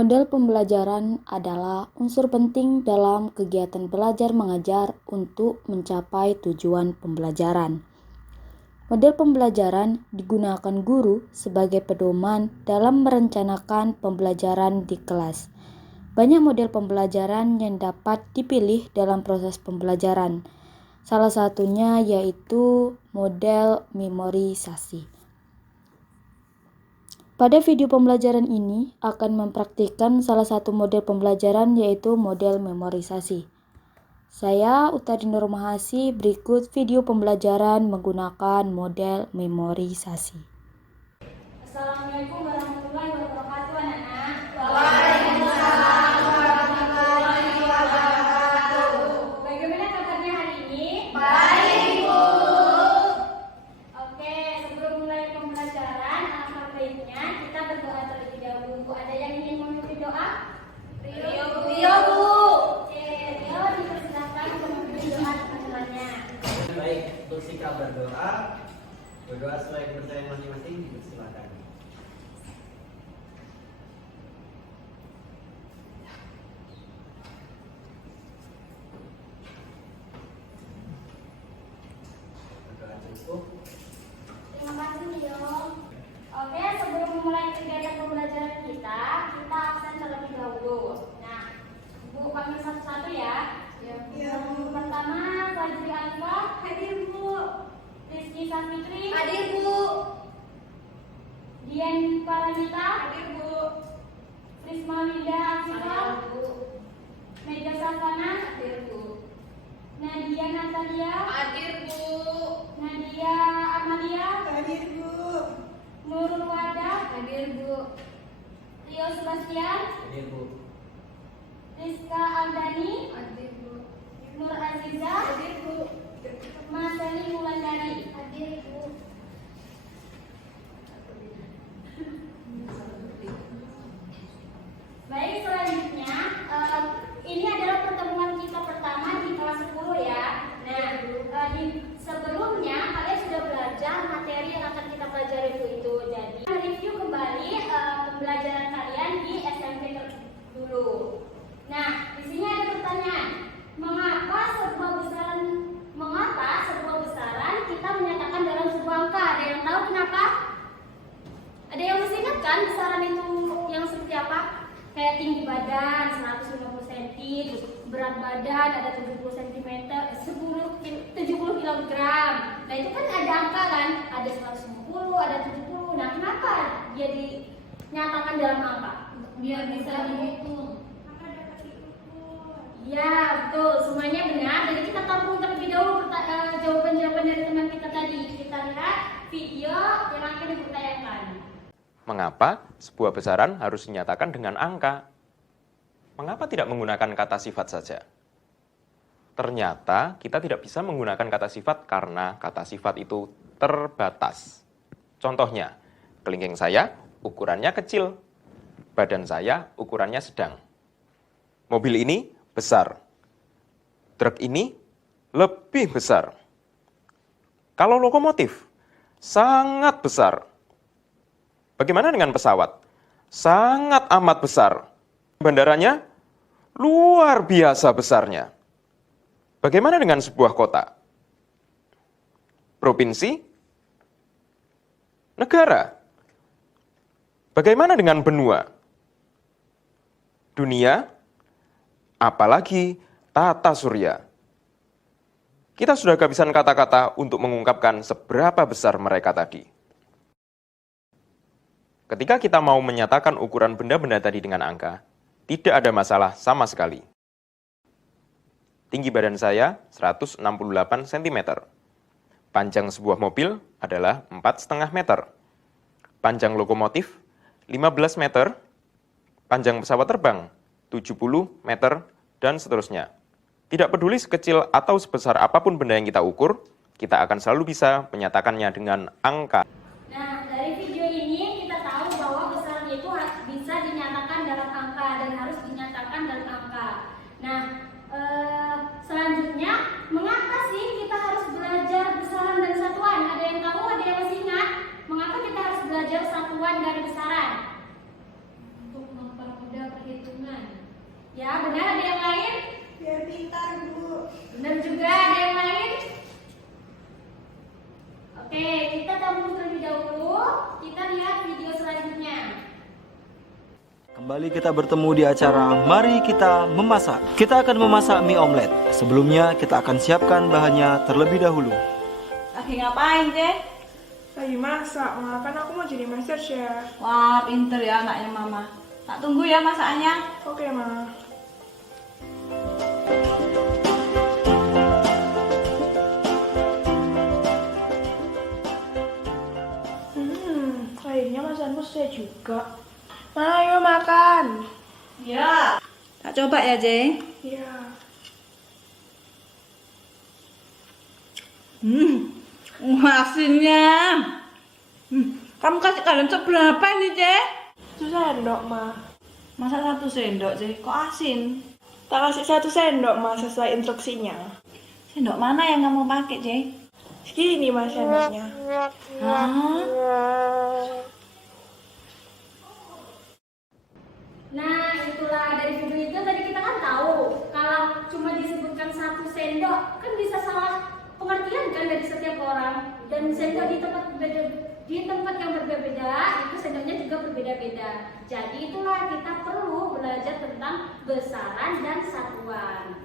Model pembelajaran adalah unsur penting dalam kegiatan belajar mengajar untuk mencapai tujuan pembelajaran. Model pembelajaran digunakan guru sebagai pedoman dalam merencanakan pembelajaran di kelas. Banyak model pembelajaran yang dapat dipilih dalam proses pembelajaran. Salah satunya yaitu model memorisasi. Pada video pembelajaran ini akan mempraktikkan salah satu model pembelajaran yaitu model memorisasi. Saya Utari Nurmahasi, berikut video pembelajaran menggunakan model memorisasi. Assalamualaikum warahmatullahi wabarakatuh anak-anak. Waalaikumsalam warahmatullahi wabarakatuh. Bagaimana kabarnya hari ini? Baik, Bu. Oke, sebelum mulai pembelajaran, alangkah baiknya kita berdoa terlebih dahulu. Ada yang ingin memimpin doa? Rio, Bu. Oke, Rio dipersilakan untuk memimpin doa teman-temannya. Baik, untuk sikap berdoa sesuai kepercayaan masing-masing, dipersilakan. Berdoa cukup. Terima kasih, Rio. Oke, sebelum memulai kegiatan pembelajaran kita absen terlebih dahulu. Nah, Bu panggil satu-satu ya. Yang pertama, Fajri Alfa. Hadir, Bu. Rizky Safitri. Hadir, Bu. Dian Paranita. Hadir, Bu. Risma Winda Afifah. Bu. Meja Safana. Hadir, Bu. Nadia Natalia. Hadir, Bu. Nadia Amalia. Hadir, Bu. Nurul Wada. Hadir, Bu. Rio Sebastian. Ini Bu. Rizka Aldani. Hadir, Bu. Nur Aziza. Hadir, Bu. Maseli Wulandari. Hadir, Bu. Baik, selanjutnya ini adalah pertemuan kita pertama di kelas 10 ya. Nah, sebelumnya kalian sudah belajar materi yang akan kita pelajari itu. Jadi, review kembali pembelajaran kalian di SMP dulu. Nah, di sini ada pertanyaan. Mengapa sebuah besaran kita menyatakan dalam sebuah angka? Ada yang tahu kenapa? Ada yang masih ingat kan besaran itu yang seperti apa? Kayak tinggi badan 150 cm, terus berat badan ada 70 cm, 70 kg. Nah, itu kan ada angka kan? Ada 150, ada 70. Nah, kenapa dia dinyatakan dalam angka? Biar bisa dihitung. Ya, betul. Semuanya benar. Jadi kita tampung terlebih dahulu jawaban-jawaban dari teman kita tadi. Kita lihat video yang akan dipertanyakan. Mengapa sebuah besaran harus dinyatakan dengan angka? Mengapa tidak menggunakan kata sifat saja? Ternyata kita tidak bisa menggunakan kata sifat karena kata sifat itu terbatas. Contohnya, kelingking saya ukurannya kecil, badan saya ukurannya sedang. Mobil ini besar, truk ini lebih besar. Kalau lokomotif, sangat besar. Bagaimana dengan pesawat? Sangat amat besar. Bandaranya luar biasa besarnya. Bagaimana dengan sebuah kota? Provinsi? Negara? Bagaimana dengan benua? Dunia? Apalagi tata surya. Kita sudah kehabisan kata-kata untuk mengungkapkan seberapa besar mereka tadi. Ketika kita mau menyatakan ukuran benda-benda tadi dengan angka, tidak ada masalah sama sekali. Tinggi badan saya 168 cm. Panjang sebuah mobil adalah 4,5 meter. Panjang lokomotif 15 meter. Panjang pesawat terbang 70 meter, dan seterusnya. Tidak peduli sekecil atau sebesar apapun benda yang kita ukur, kita akan selalu bisa menyatakannya dengan angka. Nah, dari video ini kita tahu bahwa besaran itu bisa dinyatakan dalam angka dan harus dinyatakan dalam angka. Nah, selanjutnya, mengapa sih kita harus belajar besaran dan satuan? Ada yang tahu? Ada yang masih ingat? Mengapa kita harus belajar satuan dan besaran? Untuk mempermudah Ya, benar. Ada yang lain? Biar pintar, Bu. Benar juga. Ada yang lain? Oke, kita tampung terlebih dahulu. Kita lihat video selanjutnya. Kembali kita bertemu di acara Mari Kita Memasak. Kita akan memasak mie omelet. Sebelumnya kita akan siapkan bahannya terlebih dahulu. Lagi ngapain, Cek? Lagi masak, Ma. Kan aku mau jadi master chef. Wah, pinter ya anaknya Mama. Tak tunggu ya masakannya. Oke, Ma. Kayaknya masakanku selesai juga. Ma, ayo makan. Ya. Tak coba ya, Cek. Iya. Asinnya. Kamu kasih kalian seberapa ini, Cek? 1 sendok, Ma. Masa 1 sendok, Cek? Kok asin? Tak kasih 1 sendok, Ma, sesuai instruksinya. Sendok mana yang kamu pakai, Cek? Segini, Ma, sendoknya. Hah? Nah, itulah dari video itu tadi kita kan tahu kalau cuma disebutkan 1 sendok kan bisa salah pengertian kan dari setiap orang, dan sendok di tempat yang berbeda-beda itu sendoknya juga berbeda-beda. Jadi itulah kita perlu belajar tentang besaran dan satuan.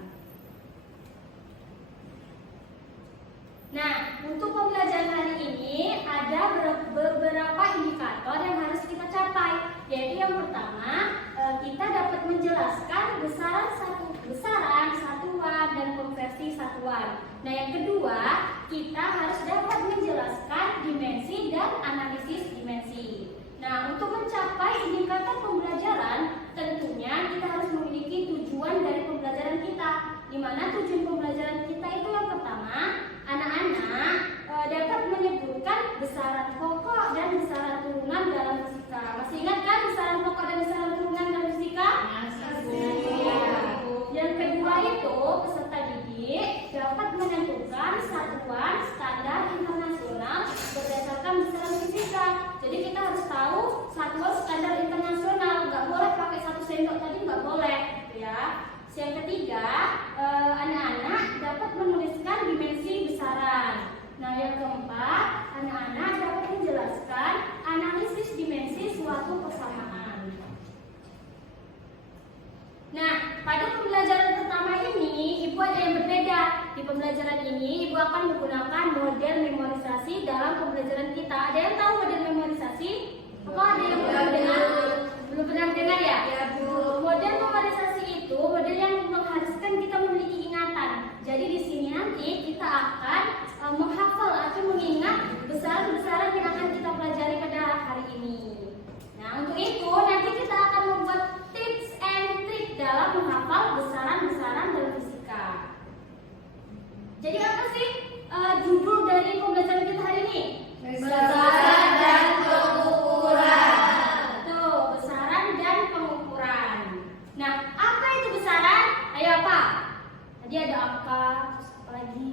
Nah, untuk pembelajaran hari ini ada beberapa indikator yang harus kita capai, yaitu yang pertama kita dapat menjelaskan besaran, satuan, dan konversi satuan. Nah, yang kedua kita harus dapat menjelaskan dimensi dan analisis dimensi. Nah, untuk mencapai indikator pembelajaran tentunya kita harus memiliki tujuan dari pembelajaran kita, di mana tujuan pembelajaran kita itu yang pertama, anak-anak dapat menyebutkan besaran pokok dan besaran turunan dalam fisika. Masih ingat kan besaran pokok dan besaran turunan dalam fisika? Ya. Yang kedua itu peserta didik dapat menentukan satuan standar internasional berdasarkan besaran fisika. Jadi kita harus tahu satuan standar internasional, nggak boleh pakai 1 sendok tadi, nggak boleh, ya. Yang ketiga, anak-anak dapat menuliskan dimensi besaran. Nah, yang keempat, anak-anak dapat menjelaskan analisis dimensi suatu persamaan. Nah, pada pembelajaran pertama ini, Ibu ada yang berbeda. Di pembelajaran ini, Ibu akan menggunakan model memorisasi dalam pembelajaran kita. Ada yang tahu model memorisasi? Apa ada yang belum dengar? Belum pernah dengar ya? Ya, Bu. Model memorisasi itu model yang mengharuskan kita memiliki ingatan. Jadi di sini nanti kita akan menghafal atau mengingat besaran-besaran yang akan kita pelajari pada hari ini. Nah, untuk itu nanti kita akan membuat tips and trick dalam menghafal besaran-besaran dalam fisika. Jadi apa sih judul dari pembelajaran kita hari ini? Besaran dan pengukuran. Tuh, besaran dan pengukuran. Nah, apa itu besaran? Ayo apa? Tadi ada angka, terus apa lagi?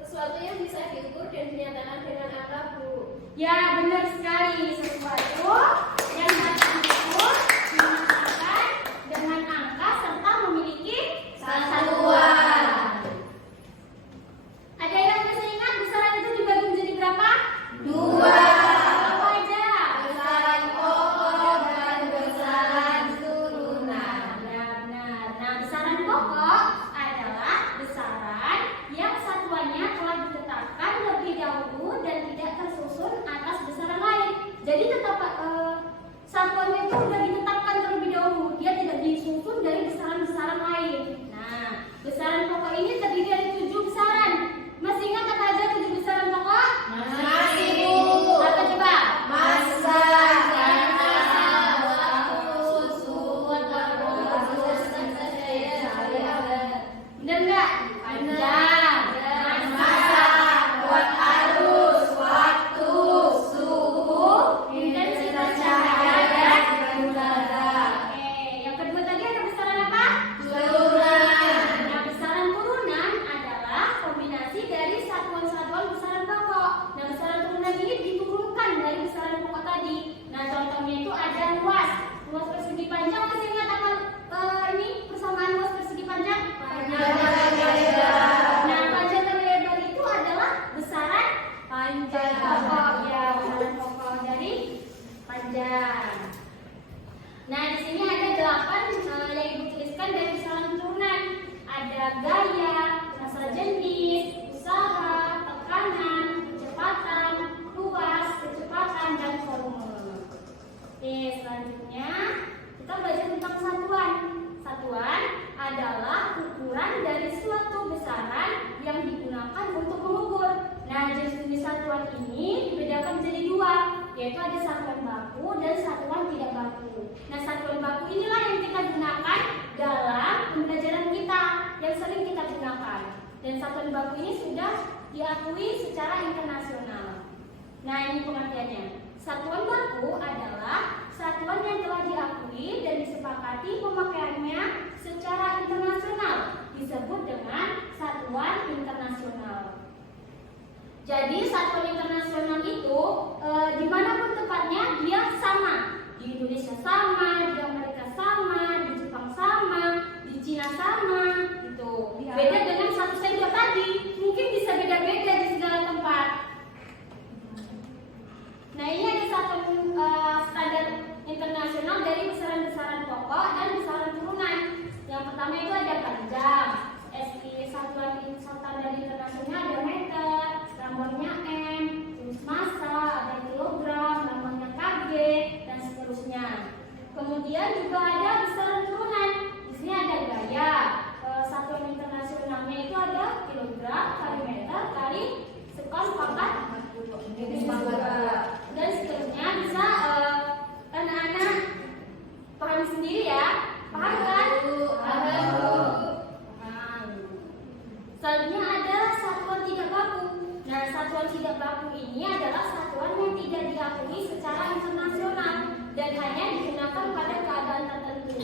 Sesuatu yang bisa diukur dan dinyatakan dengan angka, Bu. Ya, benar sekali. Sesuatu yang dapat diukur, dinyatakan dengan angka serta memiliki satuan. Ada yang masih ingat besaran itu dibagi menjadi berapa? 2. Apa aja? Besaran pokok dan besaran turunan. Ya, benar. Nah, besaran pokok adalah besaran yang satuannya telah ditetapkan lebih dahulu dan tidak tersusun atas besaran lain. Jadi tetap satuannya itu sudah ditetapkan terlebih dahulu, dia tidak disusun dari besaran-besaran lain. Nah, besaran pokok ini terdiri dari 7 besaran. Masih ingat apa aja 7 besaran pokok? Masih, Bu. Apa coba? Massa, dana, waktu, suhu, terus, Benar nggak? Panjang. massa, kuat arus, waktu, suhu, Intensitas cahaya dan belanjaan. Nah, di sini ada 8 yang ibu tuliskan dari besaran turunan. Ada gaya, masalah jenis, usaha, tekanan, kecepatan, luas, kecepatan, dan volume. Oke, selanjutnya kita belajar tentang satuan. Satuan adalah ukuran dari suatu besaran yang digunakan untuk mengukur. Nah, jenis satuan ini dibedakan menjadi 2, yaitu ada satuan baku dan satuan tidak baku. Nah, satuan baku inilah yang kita gunakan dalam pembelajaran kita, yang sering kita gunakan. Dan satuan baku ini sudah diakui secara internasional. Nah, ini pengertiannya. Satuan baku adalah satuan yang telah diakui dan disepakati pemakaiannya secara internasional, disebut dengan satuan internasional. Jadi satuan internasional itu dimanapun tempatnya dia sama. Di Indonesia sama, di Amerika sama, di Jepang sama, di Cina sama, gitu. Beda dengan satu sendok tadi, mungkin bisa beda-beda di segala tempat. Nah, ini ada satu standar internasional dari besaran-besaran pokok dan besaran turunan. Yang pertama itu ada panjang. SI satuan standar internasional ada meter, lambangnya M, jenis massa, ada kilogram, lambangnya kg, dan seterusnya. Kemudian juga ada besaran turunan. Di sini ada gaya. Satuan internasionalnya itu ada kilogram kali meter kali sekon pangkat dan seterusnya. Bisa anak-anak pahami sendiri ya. Paham kan? Paham. Selanjutnya ada satuan tidak baku. Nah, satuan tidak baku ini adalah satuan yang tidak diakui secara internasional dan hanya digunakan pada keadaan tertentu.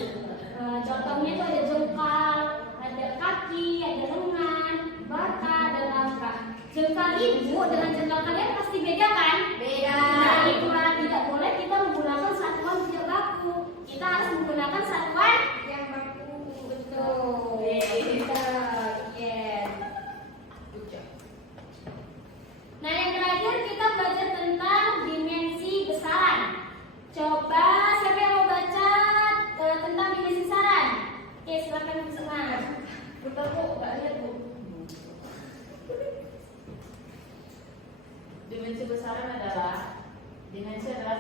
Contohnya itu ada jengkal, ada kaki, ada lengan, bata, dan langkah. Jengkal ibu dengan jengkal kalian pasti beda kan? Beda. Nah, itulah tidak boleh kita menggunakan satuan tidak baku. Kita harus menggunakan satuan yang baku. Betul. Yes. Nah, yang terakhir kita belajar tentang dimensi besaran. Coba siapa yang mau baca tentang dimensi besaran? Oke, silakan Bu Suma. Betul Bu, nggak lihat Bu. Dimensi besaran adalah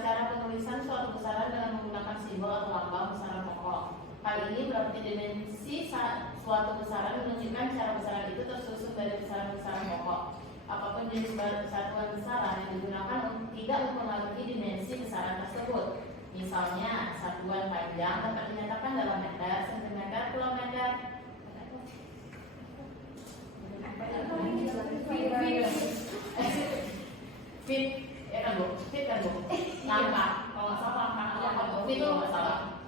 cara penulisan suatu besaran dengan menggunakan simbol atau lambang besaran pokok. Hal ini berarti dimensi suatu besaran menunjukkan cara besaran itu tersusun dari besaran-besaran pokok. Apapun jenis satuan besaran yang digunakan tidak mempengaruhi dimensi besaran tersebut. Misalnya, satuan panjang dapat dinyatakan dalam meter, sentimeter, kilometer. Feet, ya kan Bu? Feet kan Bu? Langkah, kalau nggak salah langkah, feet kalau nggak salah.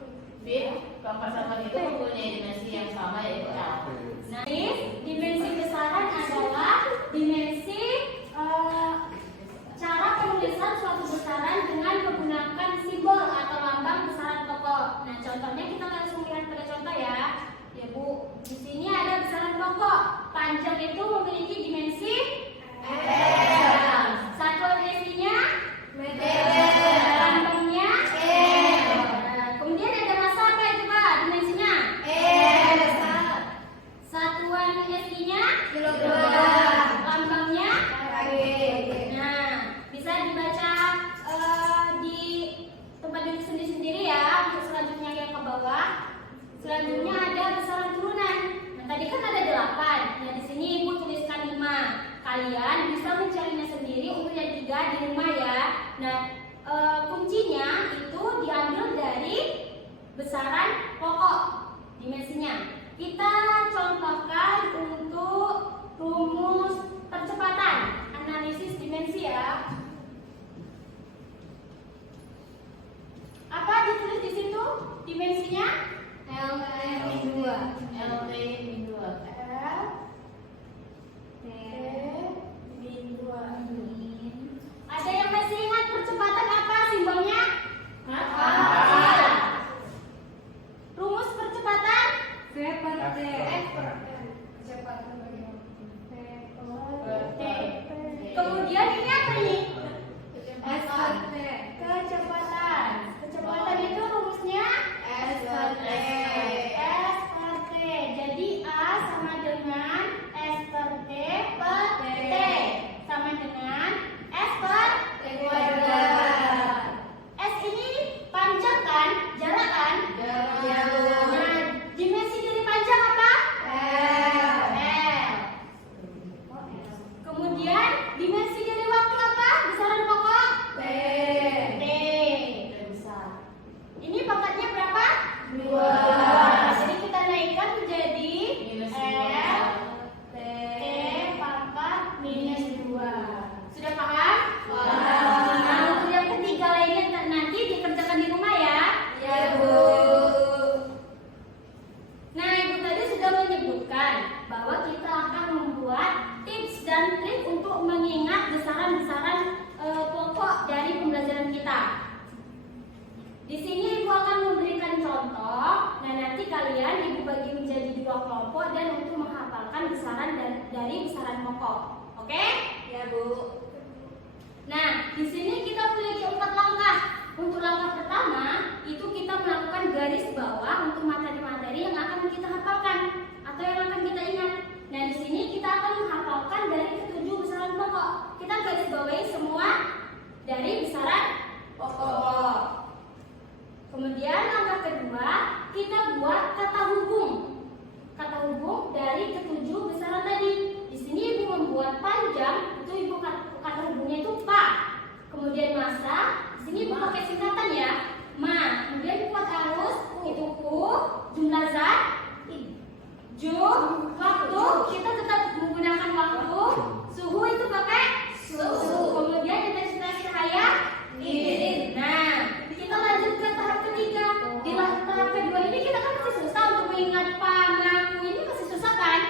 Feet, keempat satuan itu mempunyai dimensi yang sama yaitu L. Nah, dimensi besaran adalah dimensi cara penulisan suatu besaran dengan menggunakan simbol atau lambang besaran pokok. Nah, contohnya kita langsung lihat pada contoh ya. Ya Bu, di sini ada besaran pokok. Panjang itu memiliki dimensi L. Satuan SI-nya meter. Lambangnya L. Kemudian ada massa apa itu Pak? Dimensinya L. Satuan Di sini Ibu akan memberikan contoh. Nah, nanti kalian Ibu bagi menjadi 2 kelompok dan untuk menghafalkan besaran dari besaran pokok. Oke? Ya, Bu. Nah, di sini kita memiliki 4 langkah. Untuk langkah pertama, itu kita melakukan garis bawah untuk materi-materi yang akan kita hafalkan atau yang akan kita ingat. Nah, di sini kita akan menghafalkan dari ke-7 besaran pokok. Kita garis bawahi semua dari besaran pokok. Kemudian langkah kedua, kita buat kata hubung. Kata hubung dari ke-7 besaran tadi. Di sini Ibu membuat panjang, itu Ibu kata hubungnya itu pa. Kemudian masa, di sini Ibu pakai singkatan ya, ma. Kemudian kuat arus, itu ku. Jumlah zat, ju. Waktu, kita tetap menggunakan waktu. Suhu itu pakai suhu. Kemudian intensitas cahaya, in. Nah, kita lanjut ke tahap ketiga. Di tahap kedua ini kita kan masih susah untuk mengingat pa, ma, ku. Ini masih susah kan?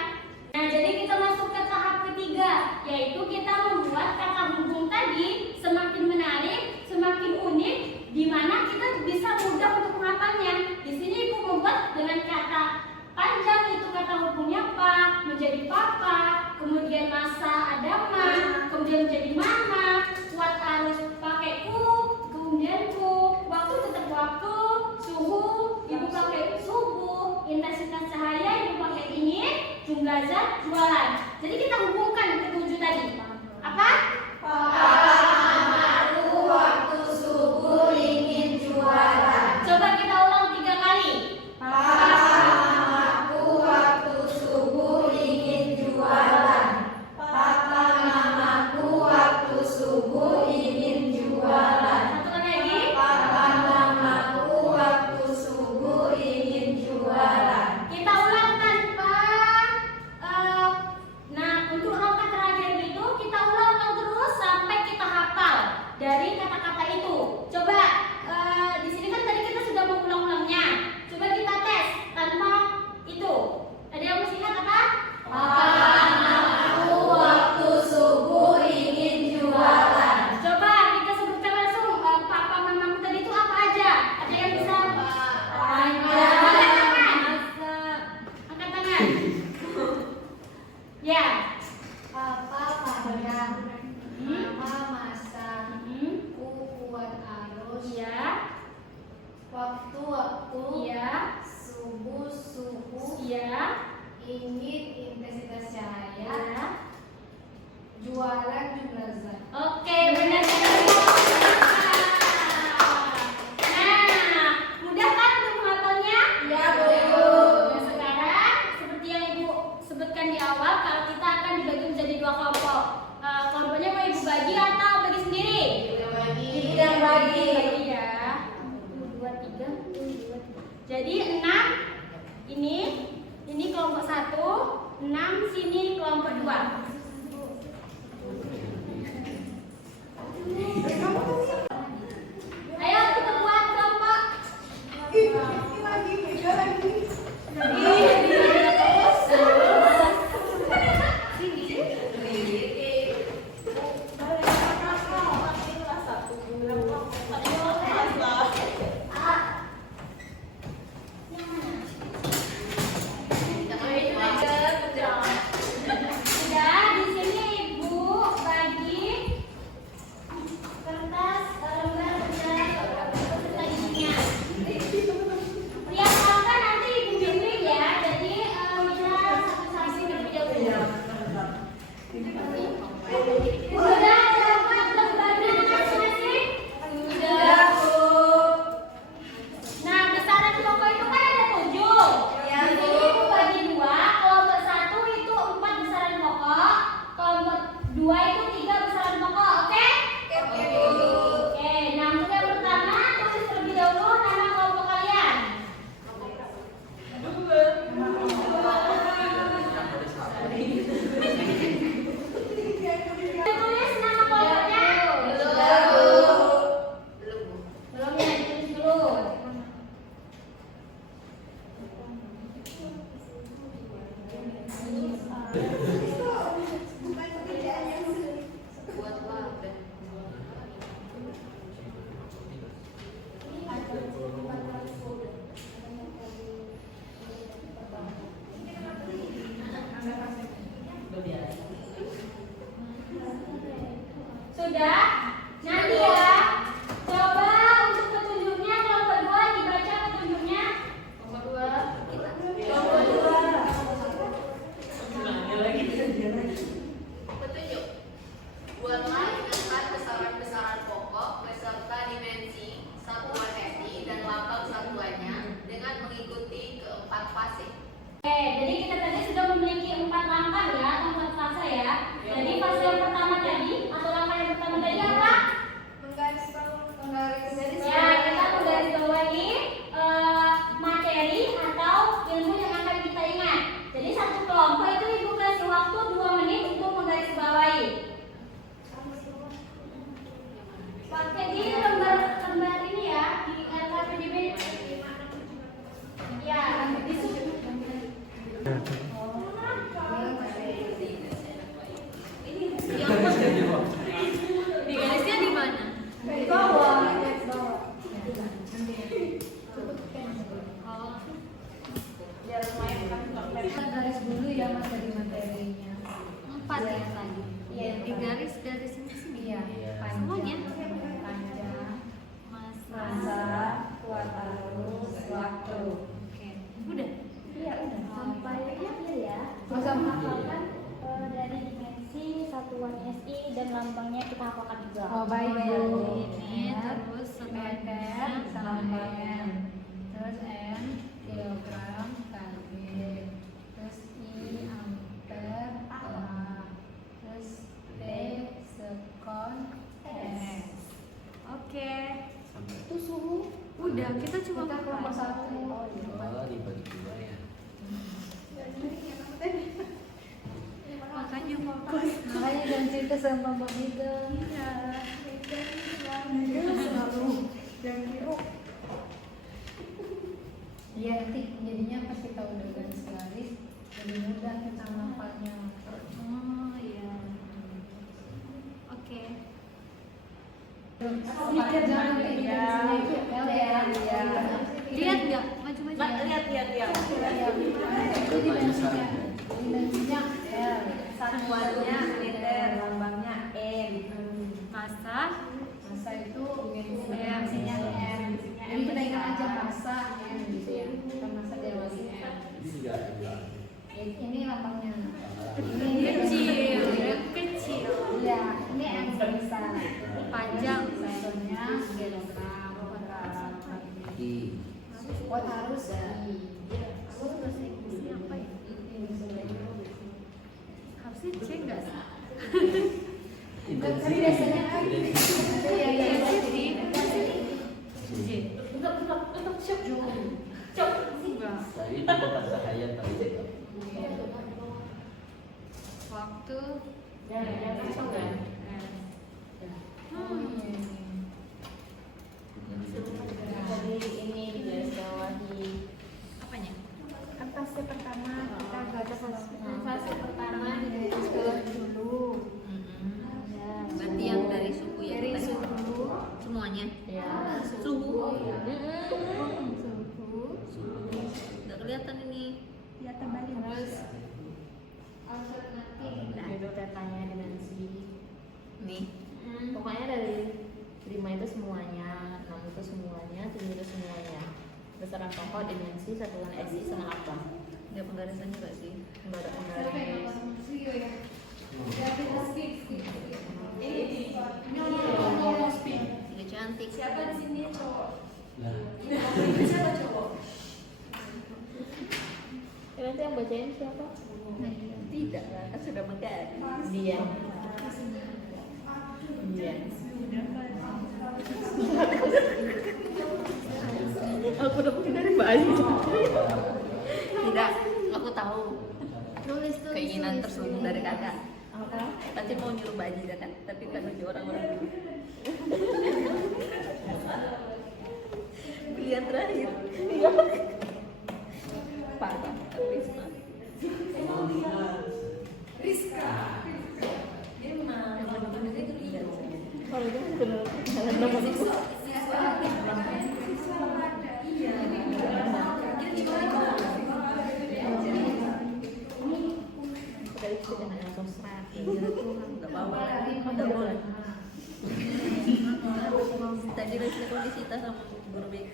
Nah, jadi kita masuk ke tahap ketiga, yaitu kita membuat kata hubung tadi semakin menarik, semakin unik, di mana kita bisa mudah untuk menghafalnya. Di sini Ibu membuat dengan kata panjang, itu kata hubungnya pa, menjadi papa, kemudian masa ada ma, kemudian menjadi mama, kuat arus pakai ku, kemudian ku, waktu tetap waktu, suhu Ibu pakai suhu, intensitas cahaya Ibu pakai ini, jumlah zat jualan. Jadi kita hubungkan ke-7 tadi. Apa? Waktu subuh ingin jualan. Coba kita ulang 3 kali. Waktu subuh ingin jualan. Papa mamaku waktu subuh ingin jualan. Satu lagi. Papa mamaku waktu subuh ingin jualan. Kita ulang tanpa nah, untuk langkah terakhir itu kita ulang terus sampai kita hafal dari kata-kata itu. Coba di sini kan tadi kita sudah mengulang-ulangnya. Coba kita tes tanpa itu. Ada yang masih ingat apa? Mamaku waktu subuh ingin jualan. Coba kita sebutkan langsung papa mamamu tadi itu apa aja? Ada yang bisa? Panjang. Angkat tangan. Angkat tangan. Ya. Papa panjang. Mama masak. Ku kuat arus. Iya. Waktu Iya. subuh suhu. Iya. Ingin intensitas cahaya. Iya. Jualan jumlah zat. Oke, benar sekali. Nah, mudah kan untuk menghafalnya? Ya, Bu. Nah, sekarang seperti yang Ibu sebutkan di awal, kalau kita akan dibagi menjadi 2 kelompok. Kelompoknya mau Ibu bagi atau bagi sendiri? Kita bagi. Bagi ya. 2, 3. Jadi 6 ini kelompok 1, 6 sini kelompok 2. Oke, jadi kita tadi sudah memiliki 4 langkah ya, 4 fase ya. Jadi fase yang pertama tadi atau langkah yang pertama tadi apa? Ya, kita menggarisbawahi materi atau ilmu yang akan kita ingat. Jadi satu kelompok itu ibu kasih waktu 2 menit untuk menggarisbawahi. Pakai di lembar ini ya, di PJB. Ya, di Di garisnya di mana? di bawah. Garis dulu ya materinya. 4 ya tadi. Iya, di garis ini sih. Iya, semuanya. Panjang, masa, kuat arus, waktu. Oke, udah. Iya udah sampai akhir ya. Hafalkan dari dimensi satuan SI dan lambangnya kita hafalkan juga. Oh baik Bu. Ini terus meter sama M. Terus M kilogram kali. Terus I ampere. Terus T sekon S. Oke. Itu suhu. Udah, kita cuma kelompok 1. Oh, dibagi 2 ya. makanya fokus. Makanya jangan cerita sama Mbak Mega. Iya. Iya nanti jadinya pas kita udah garis-garis lebih mudah kita ngapalnya. Oh iya. Oke. Jangan kayak gitu ya. Lihat nggak? Maju-maju. Lihat. Itu dimensinya L, Satuannya meter, lambangnya M. Masa. masa itu dimensinya M. Jadi kita ingat aja masa M gitu ya. Kita masa diawali M. Ini juga ada. Ini lambangnya. Kecil. Iya, ini M besar. Panjang. Satunya kilogram. I. Kuat arus I. Aku bahasa Inggrisnya apa ya? Harusnya C nggak sih? Kan biasanya kan. Iya. J. Enggak. Tapi itu bukan cahaya tapi itu. Waktu. Jadi ini digarisbawahi. Apanya? Kan fase pertama kita garis Fase pertama digarisbawahi dulu. Berarti yang dari suhu ya? Dari tadi? suhu. Semuanya? Ya, Suhu. Suhu. Nggak kelihatan ini. Ya tambahin. terus Alternatif. itu tetanya dimensi. Nih. Pokoknya dari 5 itu semuanya, 6 itu semuanya, 7 itu semuanya. Besaran pokok, dimensi, satuan SI sama apa? Nggak penggarisannya nggak sih? Enggak ada penggaris. Nggak cantik. Siapa di sini cowok? Nah, Siapa cowok? Nanti yang bacain siapa? Tidak lah, kan sudah menggaris. Dia. Dia. Aku udah punya dari bayi. Tidak, aku tahu. Tulis Keinginan terselubung dari kakak. Apa? Nanti mau nyuruh baji kan, tapi kan menuju orang-orang dulu. Pilihan terakhir. Iya. Parah, Risma. Rizka. Yang benar-benar itu iya. Kalau itu benar nomor itu. Dari kita nanya sosmed, Nggak bawa lagi, nggak boleh. Tadi resmi kondisi kita sama guru BK.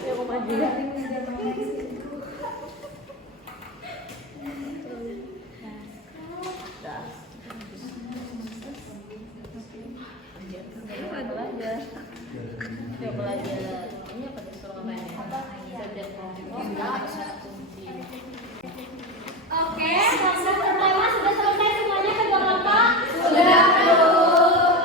Ya mau maju ya. Belajar. Ya belajar. Ini apa disuruh ngapain ya? Subjek Oke, proses pertama sudah selesai semuanya kedua kelompok? Sudah, Bu.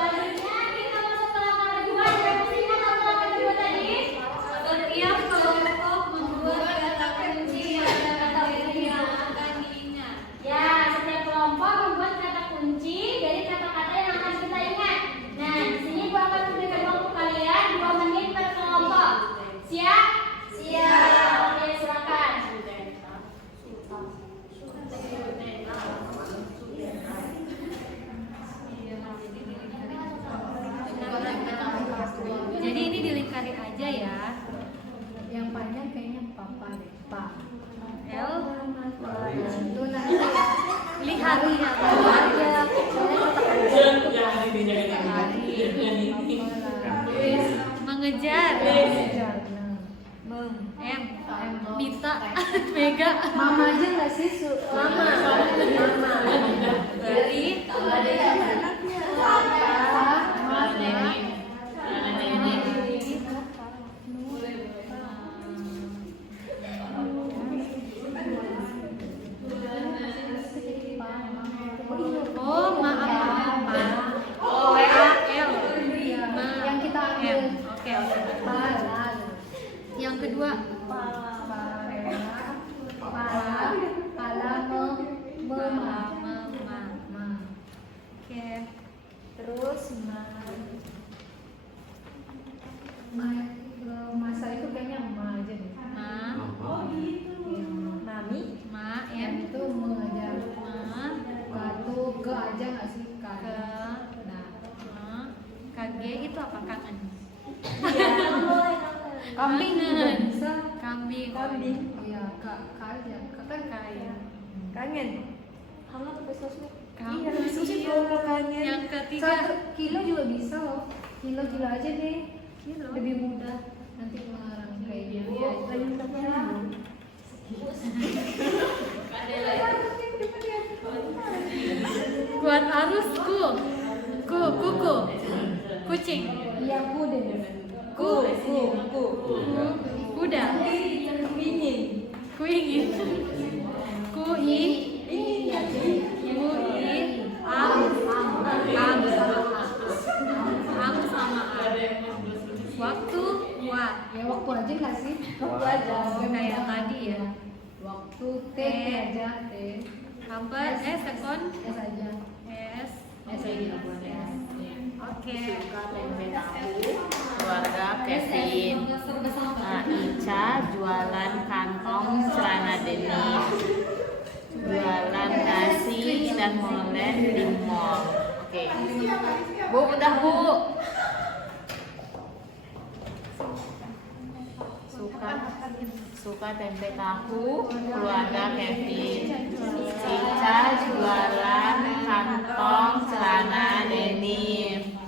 Selanjutnya kita masuk ke langkah kedua. Ada yang masih ingat langkah kedua tadi? Setiap kelompok membuat kata kunci pada materi yang akan diingat. Ya, setiap kelompok membuat kata kunci dari kata-kata yang akan kita ingat. Nah, di sini Bu akan memberikan waktu kalian 2 menit per kelompok. Siap? Siap. Oke, silakan. Jadi ini dilingkari aja ya. Yang panjang kayaknya papa deh. Pak. L. Itu nanti lihat ya. Mengejar. M. Mita. Mega. Mama aja nggak sih? Mama. Dari. Oh, maaf. Oh, L. Yang kita ambil. Oke. Yang kedua. Oke. Terus masa itu kayaknya ma aja deh. Mami. Ma ya. Itu mengajar. Batu ke aja nggak sih? Ke. Nah. KG itu apa? Kangen. Kambing juga bisa. Kambing. Iya, kak aja. Kan kaya. Kangen. Kamu tuh sosmed. Iya, sosmed kangen. Yang ketiga. 1 kilo juga bisa loh. Kilo aja deh. Kilo. Lebih mudah. Nanti mengarang kayaknya. Iya. Kuat arus kuku. Kucing. Iya, kuda. Kuda. Kuingin. Am sama A. Waktu ya waktu aja nggak sih? Waktu aja. Kayak tadi ya. Waktu T aja T. Apa? Sekon? S aja. S aja. Oke. Tempe tahu, keluarga Kevin. Ica jualan kantong celana denim, jualan nasi dan molen di mall. Oke. Bu, udah Bu. Suka tempe tahu, keluarga Kevin. Ica jualan kantong celana denim,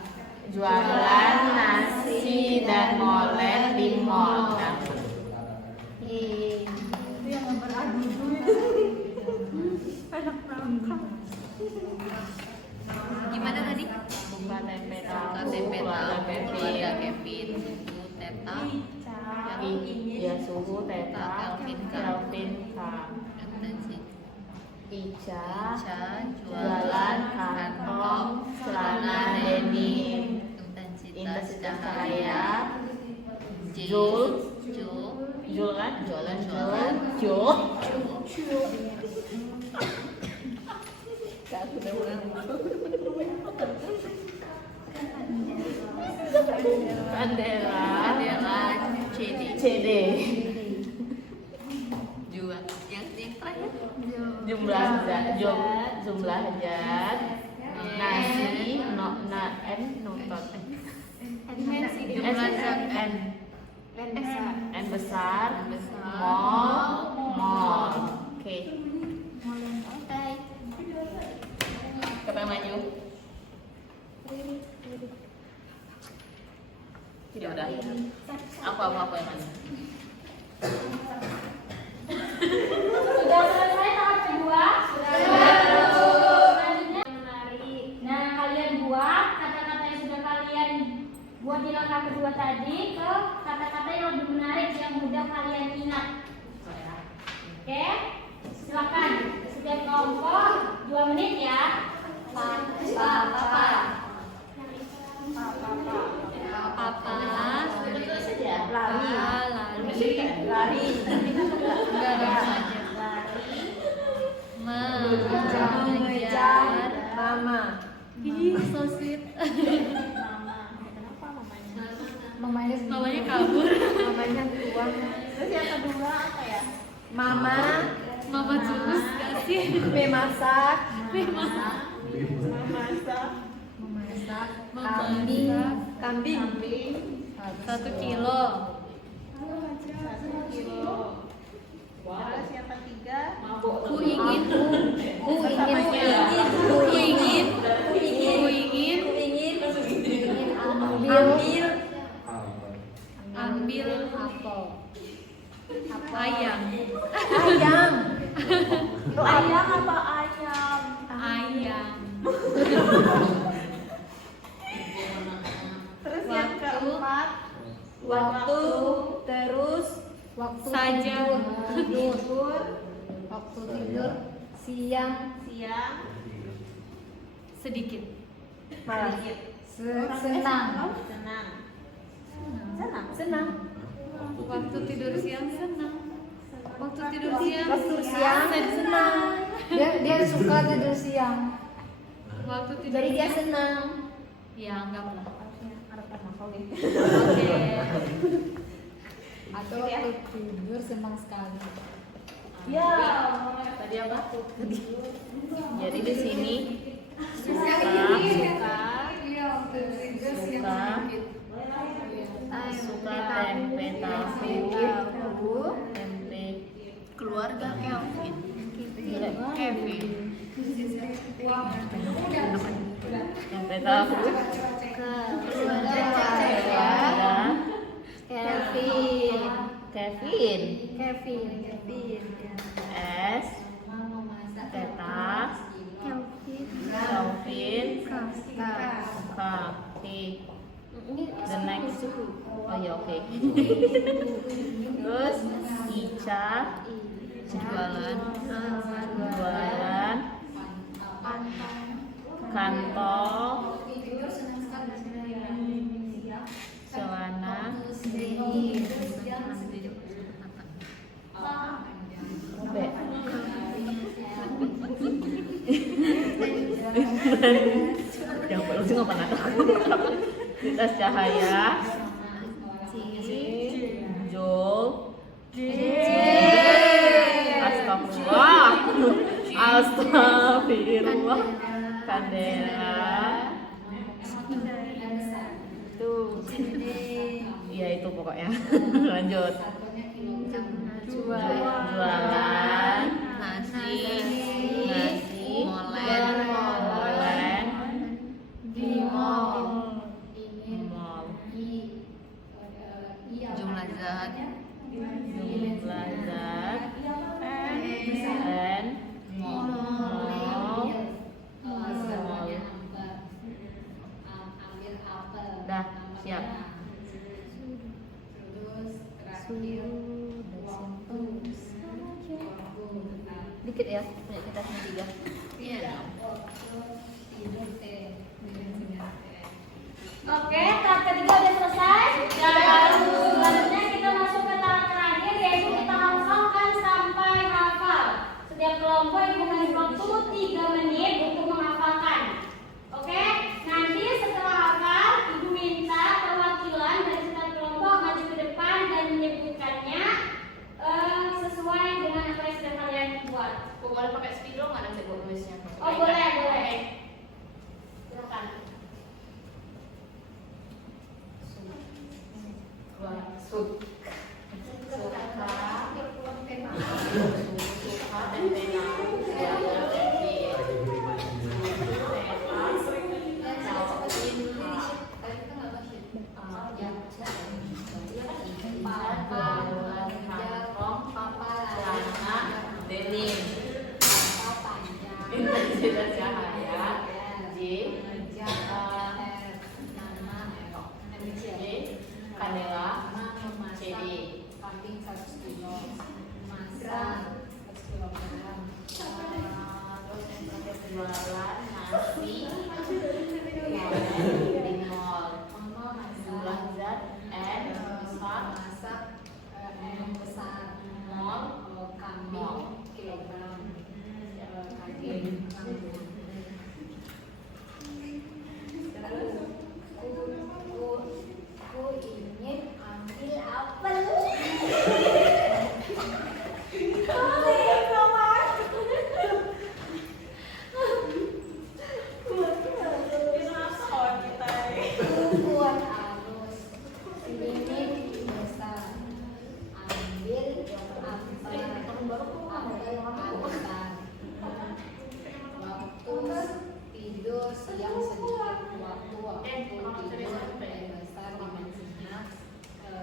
jualan nasi dan molen di mall. Gimana tadi? Buka tempe tahu, keluarga keluarga Kevin. Teta. Ya suhu Teta, Kelvin Kang. Ica jualan kantong celana denim. Intensitas cahaya. Jul kan jualan Jul. Candela CD. Jual yang terakhir. Jumlah zat nasi nonton Jumlah zat N besar mall. Oke. Siapa yang maju? Tidak udah. Apa yang maju? Sudah selesai tahap kedua? Selanjutnya menarik. Nah, kalian buat kata-kata yang sudah kalian buat di langkah kedua tadi ke kata-kata yang lebih menarik, yang mudah mudah kalian ingat. Oke, silakan. Setiap kelompok 2 menit ya. Papa. Betul saja. Lari. Mengejar mama. So sweet. Mamanya kabur. Mamanya keluar. Terus yang kedua apa ya? Mama Jus gak sih? memasak. Memasak. Kambing. 1 kilo. Terus yang ketiga Ku ingin ambil apel. Ayam. Ayam apa ayam? Ayam. Terus yang keempat waktu Saja. tidur siang Sedikit. malam senang Waktu tidur siang senang. Waktu tidur siang senang dia suka tidur siang Waktu tidur jadi dia siang. senang. Ya, anggaplah. Oke. Atau waktu tidur senang sekali. Ya, tadi apa? Jadi di sini suka tempe tahu, tempe keluarga Kelvin. Kevin. Tempe tahu. Kevin. S. Tetas. Kelvin. Kaki. The next. Oh ya, oke. Terus Ica jualan kantong celana yang perlu sih nggak pernah tas cahaya Jol Astagfirullah Kandela tuh ya itu pokoknya lanjut jualan nasi molen di mall jumlah zat and mall dah siap dikit ya punya kita cuma 3. Iya. Oke, tahap ketiga udah selesai. Selanjutnya kita masuk ke tahap terakhir, yaitu kita hafalkan sampai hafal. Setiap kelompok ibu kasih waktu 3 menit untuk menghafalkan. Oke, nanti setelah hafal, ibu minta perwakilan dari setiap kelompok maju ke depan dan menyebutkannya sesuai dengan apa yang sudah kalian buat. Boleh pakai spidol nggak nanti buat tulisnya? Oh boleh. Silakan. Intensitas cahaya J Kandela CD kambing 100 kilo, masak 100 kilogram. Terus yang terakhir jualan nasi di mall. Jumlah zat N besar Masak ayam besar, mall kambing kilogram, kambing kambing. Ku ingin ambil apel. Kuat arus, ingin besar, ambil antar. Waktu tidur siang sedikit, waktu tidur besar dimensinya,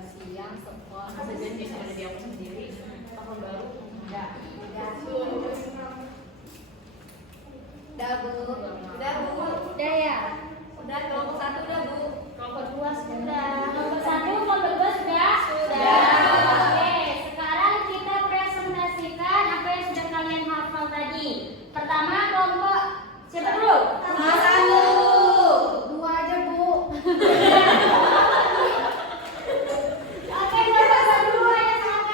siang sekolah. sejenis ada di aku sendiri. Tahun baru enggak. Udah bu, Udah ya? udah kelompok 1 udah bu. Kelompok 2 sudah. Kelompok 1, kelompok 2 sudah? Sudah. Oke, sekarang kita presentasikan apa yang sudah kalian hafal tadi. Pertama kelompok siapa dulu? Kelas 1, 2 aja bu. Oke, kelompok 1 dulu ya, silakan.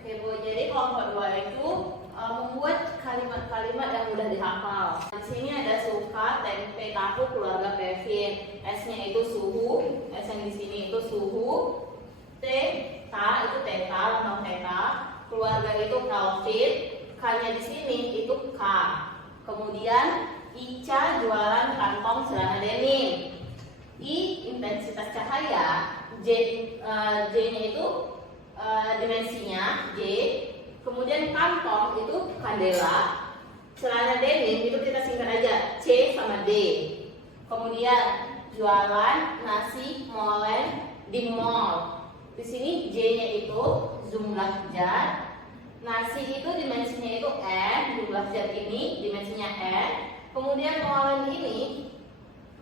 Oke Bu, jadi kelompok 2 itu membuat kalimat-kalimat yang mudah dihafal. Di sini ada suka, tempe, tahu, keluarga Kevin. S-nya itu suhu, S yang di sini itu suhu. T, ta itu teta, lambang teta. Keluarga itu Calvin. K-nya di sini itu K. Kemudian Ica jualan kantong celana denim. I intensitas cahaya, J-nya itu dimensinya J. Kemudian kantong itu kandela. Celana denim itu kita singkat aja C sama D. Kemudian jualan nasi molen di mall. Di sini J-nya itu jumlah zat. Nasi itu dimensinya itu N, jumlah zat ini dimensinya N. Kemudian molen ini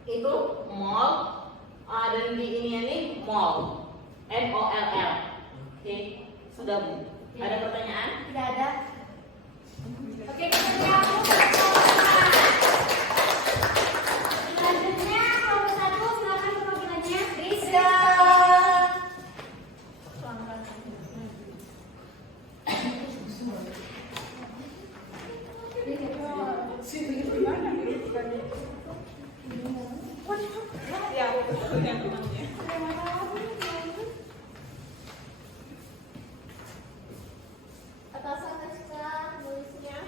itu mall, dan di ini mall, MOLL. Oke, sudah Bu. Ada pertanyaan? Tidak ada. Oke, kita lihat. Selanjutnya kelompok 1, silakan perwakilannya. Rizka. Atasan Rizka nulisnya.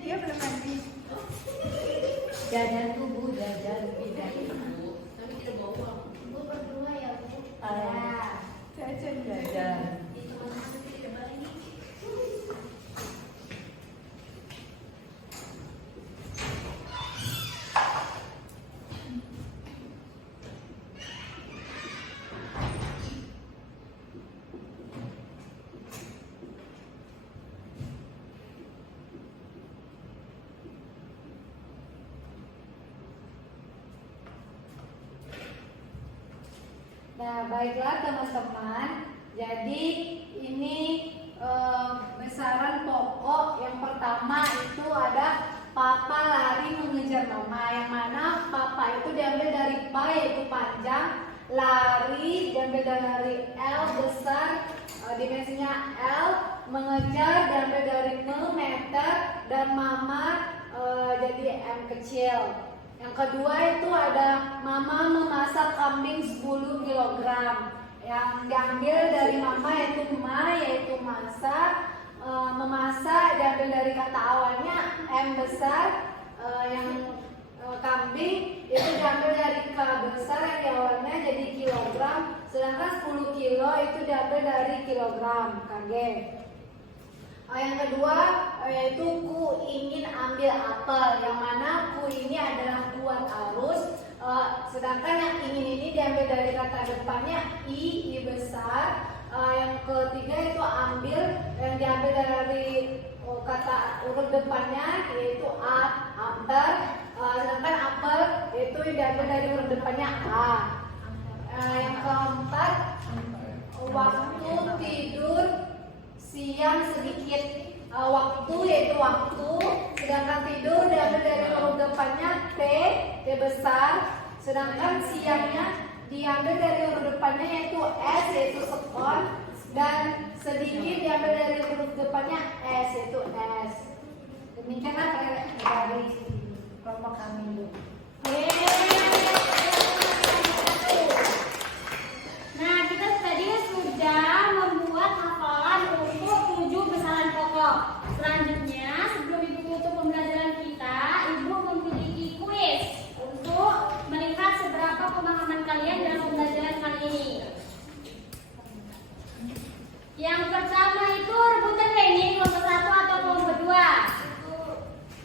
Dia belum mandi. Jajan tuh Bu, jajan pindah Ibu. Tapi tidak bawa uang. Ibu berdua ya Bu. Jajan. Itu mana tidak balik. Nah, baiklah teman-teman. Jadi ini besaran pokok yang pertama itu ada papa lari mengejar mama. Yang mana papa itu diambil dari pa yaitu panjang, lari diambil dari L besar dimensinya L, mengejar diambil dari M meter dan mama jadi M kecil. Yang kedua itu ada mama memasak kambing 10 kg. Yang diambil dari mama yaitu ma, yaitu masak. Memasak diambil dari kata awalnya M besar. Yang kambing itu diambil dari K besar yang di awalnya jadi kilogram. Sedangkan 10 kilo itu diambil dari kilogram, kg. Yang kedua yaitu ku ingin ambil apel, yang mana ku ini adalah kuat arus, sedangkan yang ingin ini diambil dari kata depannya I besar. Yang ketiga itu ambil, yang diambil dari kata huruf depannya yaitu apel, sedangkan apel itu diambil dari huruf depannya A. Yang keempat waktu tidur siang sedikit, waktu yaitu waktu, sedangkan tidur diambil dari huruf depannya T besar, sedangkan siangnya diambil dari huruf depannya yaitu S yaitu sekon, dan sedikit diambil dari huruf depannya S yaitu S. Demikianlah dari kelompok kami. Nah, kita tadi sudah membuat hafalan untuk 7 besaran pokok. Selanjutnya, sebelum Ibu tutup pembelajaran kita, Ibu memiliki kuis untuk melihat seberapa pemahaman kalian dalam pembelajaran kali ini. Yang pertama itu rebutan ini kelompok 1 atau kelompok 2.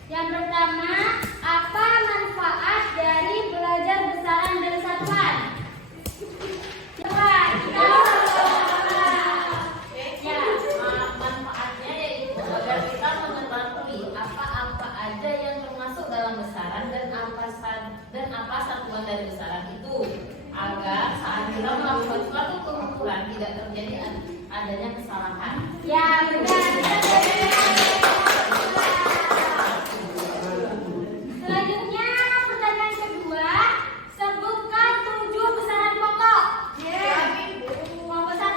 Yang pertama, apa manfaat dari belajar besaran dan satuan? Manfaatnya yaitu agar kita mengetahui apa-apa aja yang termasuk dalam besaran dan apa satuan dari besaran itu, agar saat kita melakukan suatu pengukuran tidak terjadi adanya kesalahan. Ya, benar. Selanjutnya, pertanyaan kedua, sebutkan 7 besaran pokok. Kelompok 1.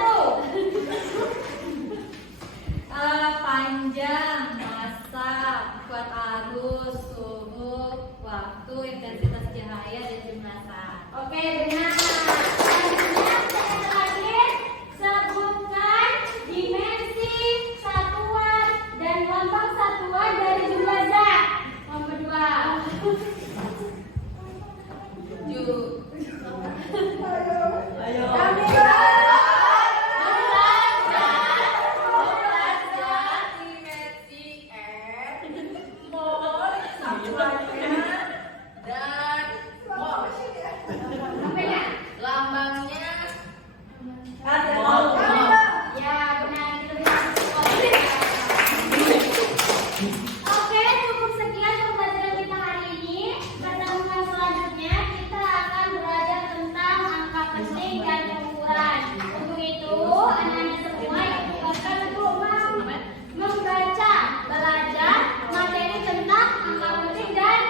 Panjang, masa, kuat arus, suhu, waktu, intensitas cahaya, dan jumlah saat. Oke, benar. Selanjutnya, pertanyaan terakhir, sebutkan dimensi, satuan, dan lambang satuan dari jumlah zat. Kelompok 2. Lambangnya Ya, benar. Kita bisa. Oke, cukup sekian pembelajaran kita hari ini. Pertemuan selanjutnya kita akan belajar tentang angka penting dan pengukuran. Untuk itu, anak-anak semua yang tugaskan untuk membaca, belajar materi tentang angka penting dan